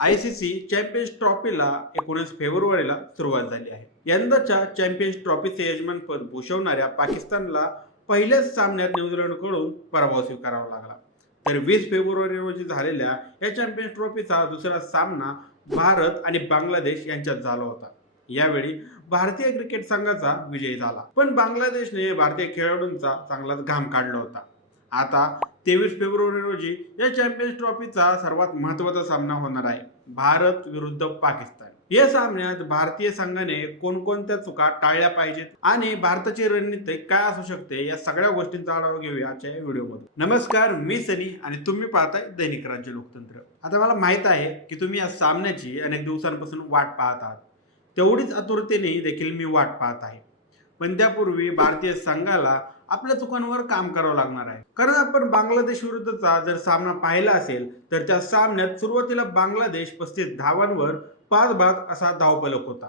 I C C champions ट्रॉफीला एकोणीस फेब्रुवारीला सुरुवात झाली आहे. यंदाच्या चॅम्पियन्स ट्रॉफीचे यजमानपद भूषवणाऱ्या पाकिस्तानला पहिल्याच सामन्यात न्यूझीलंडकडून पराभव स्वीकारावा लागला. तर वीस फेब्रुवारी रोजी झालेल्या या चॅम्पियन्स ट्रॉफीचा दुसरा सामना भारत आणि बांगलादेश यांच्यात झाला होता. यावेळी भारतीय क्रिकेट संघाचा विजय झाला. पण बांगलादेशने भारतीय खेळाडूंचा चांगलाच घाम काढला होता. आता तेवीस फेब्रुवारी रोजी या चॅम्पियन्स ट्रॉफीचा सर्वात महत्त्वाचा सामना होणार आहे. भारत विरुद्ध पाकिस्तान. या सामन्यात भारतीय संघाने कोणकोणत्या चुका टाळल्या पाहिजेत आणि भारताची रणनीती काय असू शकते या सगळ्या गोष्टींचा आढावा घेऊया आजच्या या व्हिडिओमध्ये नमस्कार मी सनी आणि तुम्ही पाहताय दैनिक राज्य लोकतंत्र. आता मला माहीत आहे की तुम्ही या सामन्याची अनेक दिवसांपासून वाट पाहत आहात. तेवढीच आतुरतेने देखील मी वाट पाहत आहे. पण त्यापूर्वी भारतीय संघाला आपल्या चुकांवर काम करावं लागणार आहे. कारण आपण बांगलादेश विरुद्धचा जर सामना पाहिला असेल तर त्या सामन्यात सुरुवातीला बांगलादेश पस्तीस धावांवर पाच बाद असा धावफलक होता.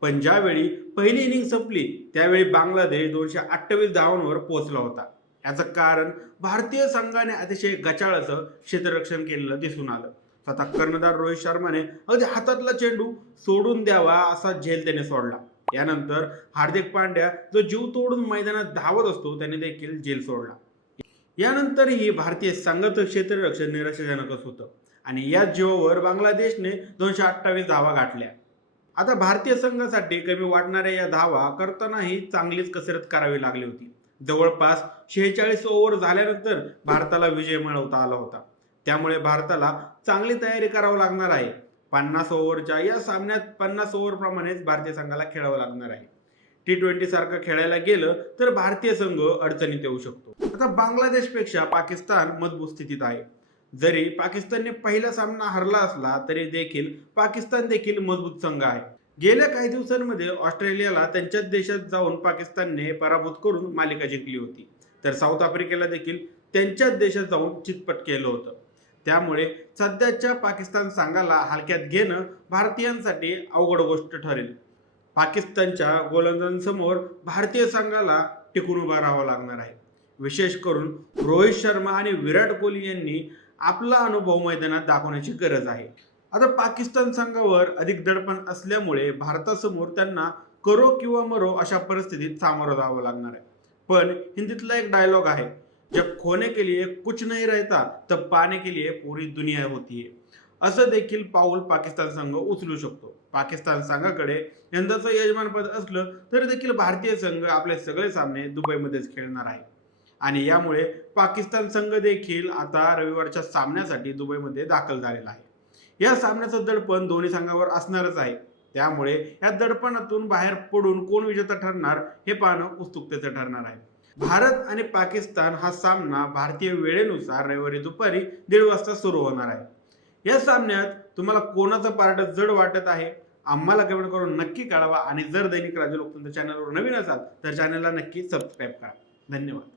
पण ज्यावेळी पहिली इनिंग संपली त्यावेळी बांगलादेश दोनशे अठ्ठावीस धावांवर पोहोचला होता. याचं कारण भारतीय संघाने अतिशय गचाळ असं क्षेत्ररक्षण केलेलं दिसून आलं. स्वतः कर्णधार रोहित शर्माने अगदी हातातला चेंडू सोडून द्यावा असा झेल त्याने सोडला. यानंतर हार्दिक पांड्या जो जीव तोडून मैदानात धावत असतो त्याने देखील जेल सोडला. यानंतरही भारतीय संघाचं क्षेत्ररक्षण निराशाजनकच होतं. आणि या जीवावर बांगलादेशने दोनशे अठ्ठावीस धावा गाठल्या. आता भारतीय संघासाठी कमी वाटणाऱ्या या धावा करतानाही चांगलीच कसरत करावी लागली होती. जवळपास शेहेचाळीस ओव्हर झाल्यानंतर भारताला विजय मिळवता आला होता. त्यामुळे भारताला चांगली तयारी करावी लागणार आहे. पन्नास ओव्हरच्या या सामन्यात पन्नास ओव्हर प्रमाणेच भारतीय संघाला खेळावं लागणार आहे. टी ट्वेंटी सारखं खेळायला गेलं तर भारतीय संघ अडचणीत येऊ शकतो. आता बांगलादेशपेक्षा पाकिस्तान मजबूत स्थितीत आहे. जरी पाकिस्तानने पहिला सामना हरला असला तरी देखील पाकिस्तान देखील मजबूत संघ आहे. गेल्या काही दिवसांमध्ये ऑस्ट्रेलियाला त्यांच्याच देशात जाऊन पाकिस्तानने पराभूत करून मालिका जिंकली होती. तर साऊथ आफ्रिकेला देखील त्यांच्याच देशात जाऊन चितपट केलं होतं. त्यामुळे सध्याच्या पाकिस्तान संघाला हलक्यात घेणं भारतीयांसाठी अवघड गोष्ट ठरेल. पाकिस्तानच्या गोलंदाजांसमोर भारतीय संघाला टिकून उभा राहावं लागणार आहे. विशेष करून रोहित शर्मा आणि विराट कोहली यांनी आपला अनुभव मैदानात दाखवण्याची गरज आहे. आता पाकिस्तान संघावर अधिक दडपण असल्यामुळे भारतासमोर त्यांना करो किंवा मरो अशा परिस्थितीत सामोरं जावं लागणार आहे. पण हिंदीतला एक डायलॉग आहे. जब खोने के लिए कुछ नहीं रहता तब पाने के लिए पूरी दुनिया होती है। असं देखील पाऊल पाकिस्तान संघ उचलू शकतो. पाकिस्तान संघाकडे यंदाचं यजमानपद असलं तरी देखील भारतीय संघ आपले सगळे सामने दुबईमध्येच खेळणार आहे. आणि यामुळे पाकिस्तान संघ देखील आता रविवारच्या सामन्यासाठी दुबईमध्ये दाखल झालेला आहे. या सामन्याचं दडपण दोन्ही संघावर असणारच आहे. त्यामुळे या दडपणातून बाहेर पडून कोण विजेता ठरणार हे पाहणं उत्सुकतेचं ठरणार आहे. भारत आणि पाकिस्तान हा सामना भारतीय वेळेनुसार रविवारी दुपारी दीड वाजता सुरू होणार आहे. या सामन्यात तुम्हाला कोणाचं पार्ट जड वाटत आहे आम्हाला कमेंट करून नक्की कळवा. आणि जर दैनिक राज्य लोकतंत्र चॅनलवर नवीन असाल तर चॅनलला नक्की सबस्क्राईब करा. धन्यवाद.